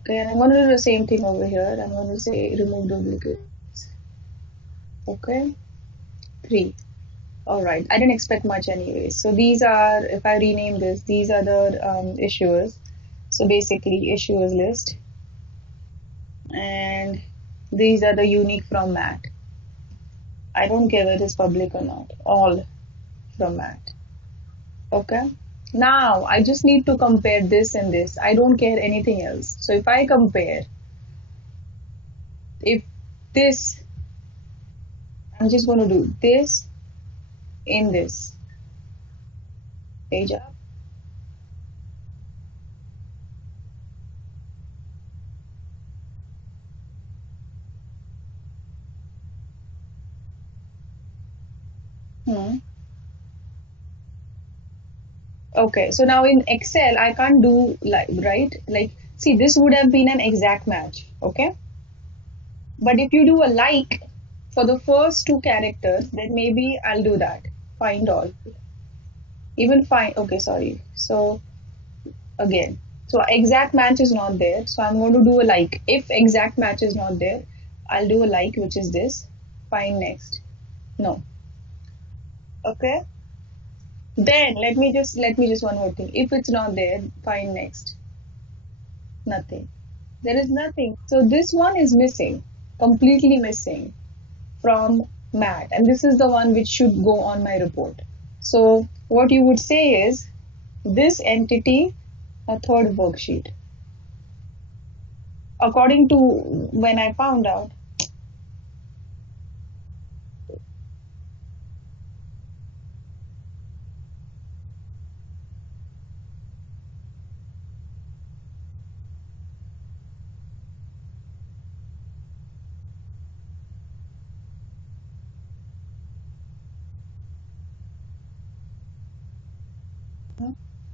Okay, and I'm going to do the same thing over here. I'm going to say remove duplicates. Okay, 3. All right, I didn't expect much anyways. So these are, if I rename this, these are the issuers. So basically, issuers list, and these are the unique from Matt. I don't care whether it's public or not. All from Matt. Okay. Now I just need to compare this and this. I don't care anything else. So if I compare, if this, I'm just going to do this in this page up. Hmm. Okay, so now in Excel, I can't do like, right? Like, see, this would have been an exact match, okay? But if you do a like for the first two characters, then maybe I'll do that. Find all. Even find, okay, sorry. So again, so exact match is not there. So I'm going to do a like. If exact match is not there, I'll do a like, which is this. Find next. No. Okay. Then let me just one more thing. If it's not there, find next. Nothing. There is nothing. So this one is missing, completely missing from Matt, and this is the one which should go on my report. So what you would say is this entity, a third worksheet. According to when I found out.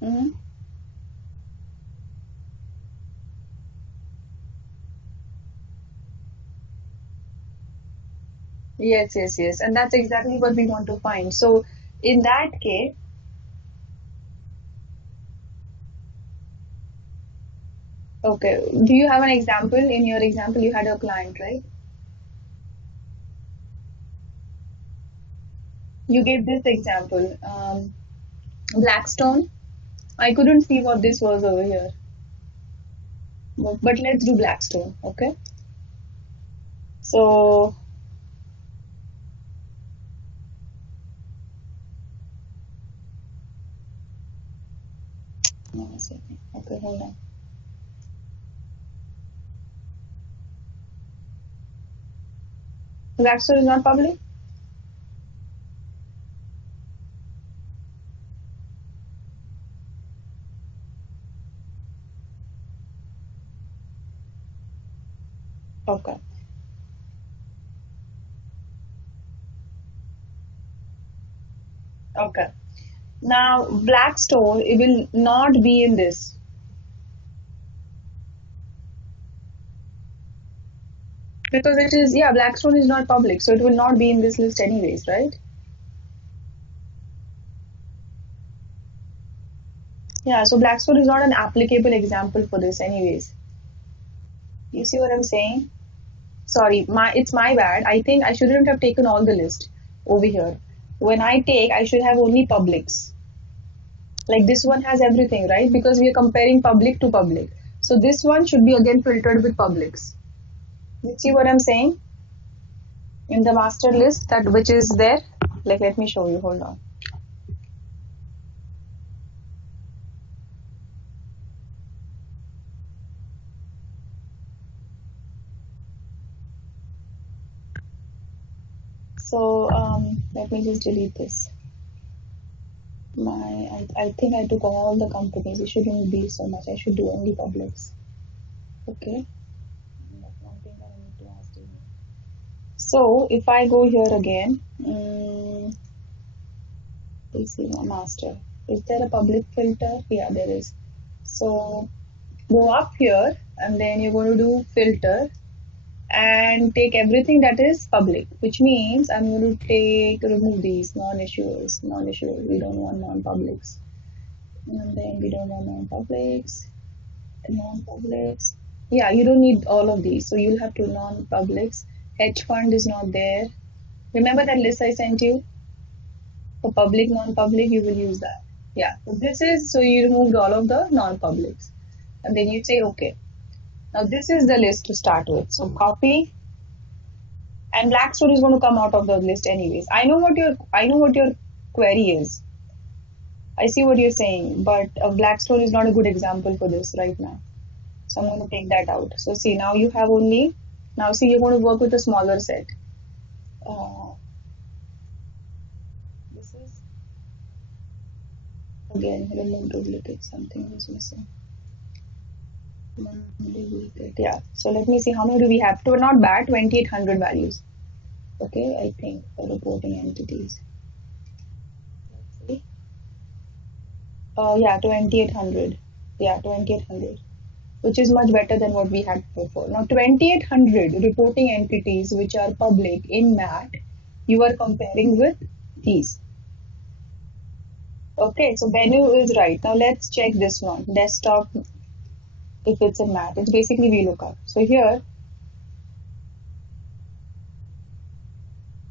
Mhm. Yes, yes, yes, and that's exactly what we want to find. So in that case, okay, do you have an example? In your example, you had a client, right? You gave this example, Blackstone. I couldn't see what this was over here, but let's do Blackstone, okay? So, one second. Okay, hold on. Blackstone is not public? Okay, okay. Now, Blackstone, it will not be in this because it is, yeah, Blackstone is not public, so it will not be in this list anyways, right? Yeah, so Blackstone is not an applicable example for this anyways. You see what I'm saying? Sorry, it's my bad. I think I shouldn't have taken all the list over here. When I take, I should have only publics. Like this one has everything, right? Because we are comparing public to public. So this one should be again filtered with publics. You see what I'm saying? In the master list that which is there. Like let me show you. Hold on. So let me just delete this. I think I took all the companies. It shouldn't be so much. I should do only publics. Okay. That's one thing that I need to ask you. So if I go here again, please see my master. Is there a public filter? Yeah, there is. So go up here and then you're going to do filter and take everything that is public, which means I'm going to remove these non-issuers. We don't want non-publics. And then we don't want non-publics. Yeah, you don't need all of these. So you'll have to non-publics. Hedge fund is not there. Remember that list I sent you for public, non-public, you will use that. Yeah. So this is, so you removed all of the non-publics. And then you say, okay. Now this is the list to start with. So copy, and Blackstone is going to come out of the list anyways. I know what your query is. I see what you're saying, but Blackstone is not a good example for this right now. So I'm going to take that out. So see, now you have only, now see, you're going to work with a smaller set. Uh, this is, again, remove duplicate, something is missing. Duplicate, yeah. So let me see, how many do we have? To not bad, 2800 values. Okay, I think for reporting entities. Let's see. Yeah, 2800. Yeah, 2800, which is much better than what we had before. Now, 2800 reporting entities which are public in MAT, you are comparing with these. Okay, so Bennu is right. Now let's check this one. Desktop, if it's in MAT, it's basically VLOOKUP. So here,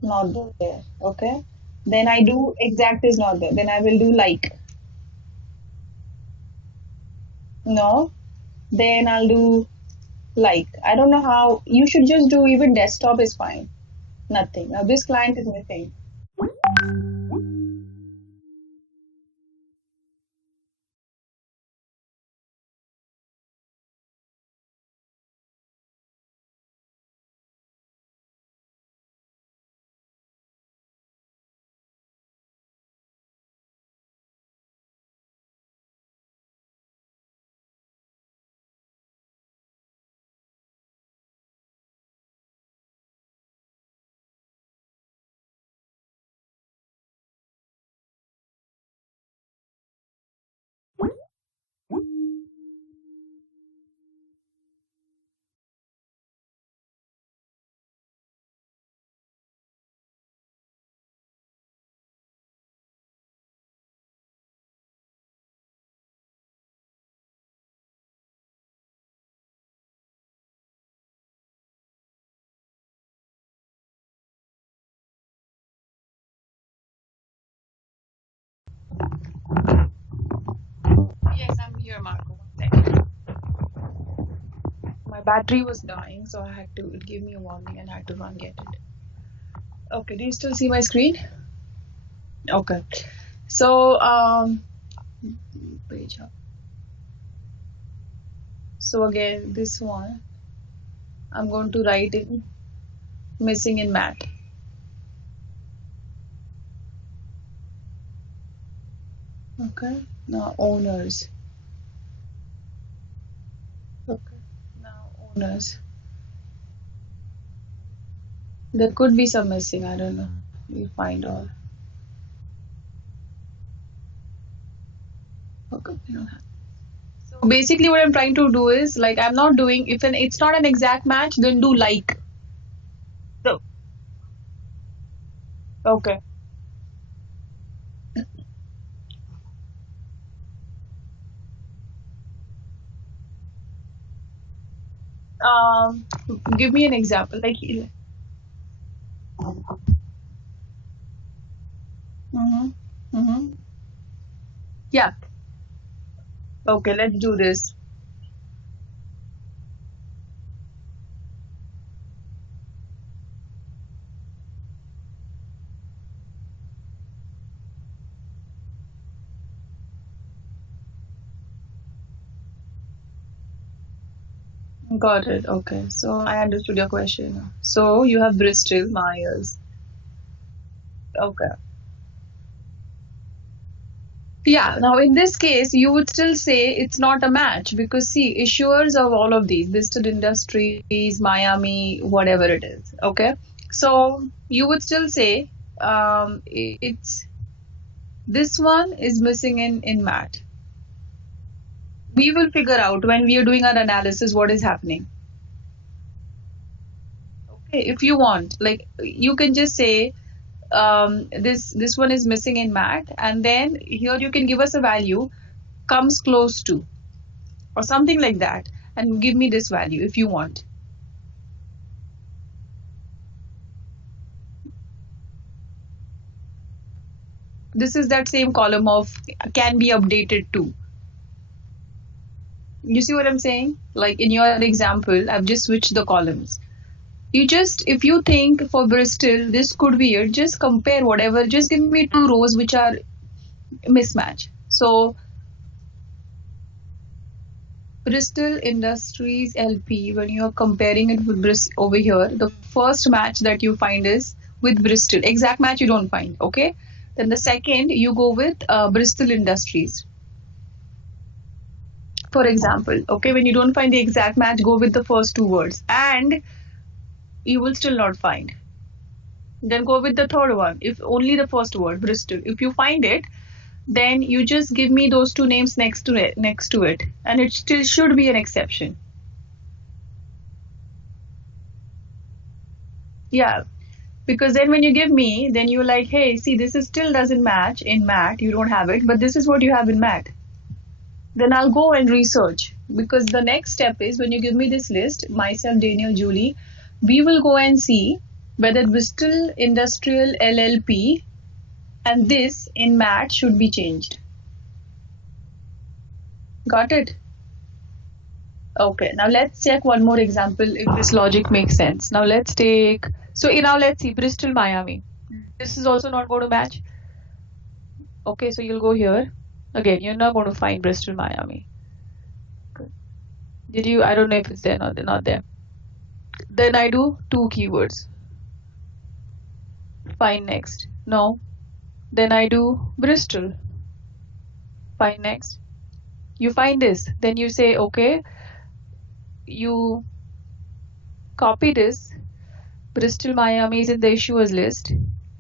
not there. Okay. Then I do exact is not there. Then I will do like. No. Then I'll do like. I don't know how. You should just do even desktop is fine. Nothing. Now this client is missing. Yes, I'm here, Marco. One second. My battery was dying, so I had to, it gave me a warning and I had to run get it. Okay, do you still see my screen? Okay. So, page up. So again, this one, I'm going to write in missing in MAT. Okay. Now owners. Okay. Now owners. There could be some missing. I don't know. You find all. Okay. You don't have. So basically, what I'm trying to do is like I'm not doing if it's not an exact match, then do like. So okay. Um, Give me an example. Like. Mm-hmm. Mm-hmm. Yeah. Okay. Let's do this. Got it. Okay. So I understood your question. So you have Bristol Myers. Okay. Yeah. Now in this case, you would still say it's not a match because see, issuers of all of these, Bristol Industries, Miami, whatever it is. Okay. So you would still say it's this one is missing in MAT. We will figure out when we are doing our analysis what is happening. Okay. If you want, like you can just say this one is missing in MAT, and then here you can give us a value comes close to or something like that, and give me this value if you want. This is that same column of can be updated to. You see what I'm saying? Like in your example, I've just switched the columns. You just, if you think for Bristol, this could be it, just compare whatever, just give me two rows which are mismatch. So Bristol Industries LP, when you are comparing it with Bristol over here, the first match that you find is with Bristol. Exact match you don't find, okay? Then the second, you go with Bristol Industries. For example, okay, when you don't find the exact match, go with the first two words and you will still not find. Then go with the third one, if only the first word, Bristol. If you find it, then you just give me those two names next to it, and it still should be an exception. Yeah, because then when you give me, then you're like, hey, see, this is still doesn't match in MAT, you don't have it, but this is what you have in MAT. Then I'll go and research, because the next step is when you give me this list, myself, Daniel, Julie, we will go and see whether Bristol Industrial LLP and this in MAT should be changed. Got it? Okay, now let's check one more example if this logic makes sense. Now let's take, so now let's see Bristol, Miami. This is also not going to match. Okay, so you'll go here. Again, you're not going to find Bristol, Miami. Good. Did you? I don't know if it's there or not there. Then I do two keywords. Find next. No. Then I do Bristol. Find next. You find this. Then you say, okay, you copy this. Bristol, Miami is in the issuers list.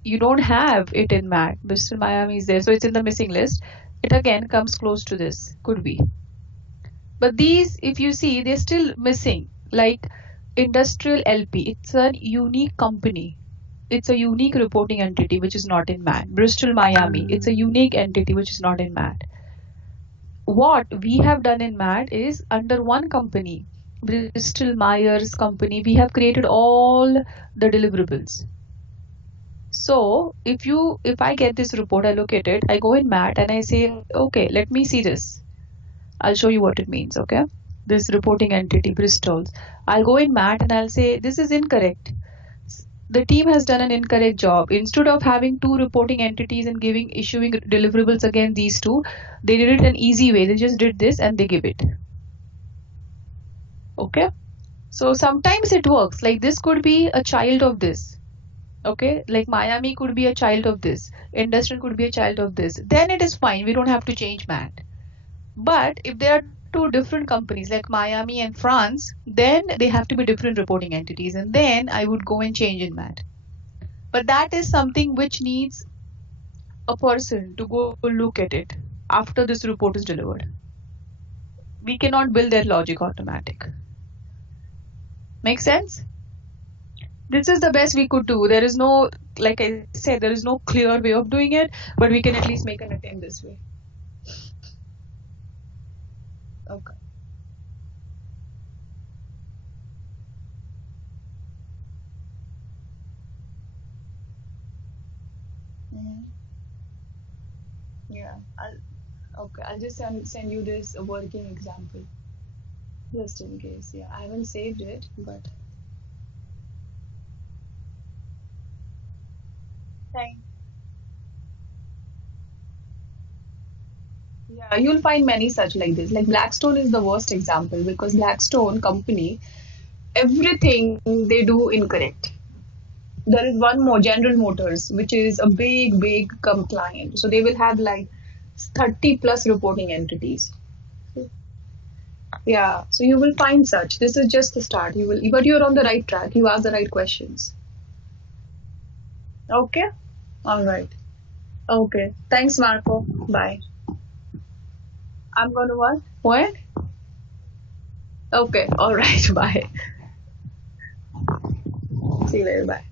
You don't have it in MAT. Bristol, Miami is there, so it's in the missing list. It again comes close to this, could be. But these, if you see, they're still missing. Like Industrial LP, it's a unique company. It's a unique reporting entity which is not in MAT. Bristol, Miami, it's a unique entity which is not in MAT. What we have done in MAT is under one company, Bristol Myers company, we have created all the deliverables. So if I get this report, I look at it, I go in MAT and I say, okay, let me see this. I'll show you what it means, okay? This reporting entity, Bristol's. I'll go in MAT and I'll say, this is incorrect. The team has done an incorrect job. Instead of having two reporting entities and issuing deliverables against these two, they did it an easy way. They just did this and they give it. Okay? So sometimes it works. Like this could be a child of this. Okay? Like Miami could be a child of this. Industrial could be a child of this. Then it is fine. We don't have to change MAT. But if there are two different companies like Miami and France, then they have to be different reporting entities, and then I would go and change in MAT. But that is something which needs a person to go look at it after this report is delivered. We cannot build that logic automatic. Make sense? This is the best we could do. There is no, like I said, there is no clear way of doing it, but we can at least make an attempt this way. Okay. Mhm. Yeah. I'll just send you this working example just in case. Yeah, I haven't saved it, but thank. Yeah, you'll find many such like this. Like Blackstone is the worst example because Blackstone company, everything they do incorrect. There is one more, General Motors, which is a big client. So they will have like 30 plus reporting entities. Yeah, so you will find such. This is just the start. But you're on the right track. You ask the right questions. Okay. All right. Okay. Thanks, Marco. Bye. I'm gonna what? What? Okay. All right. Bye. See you later. Bye.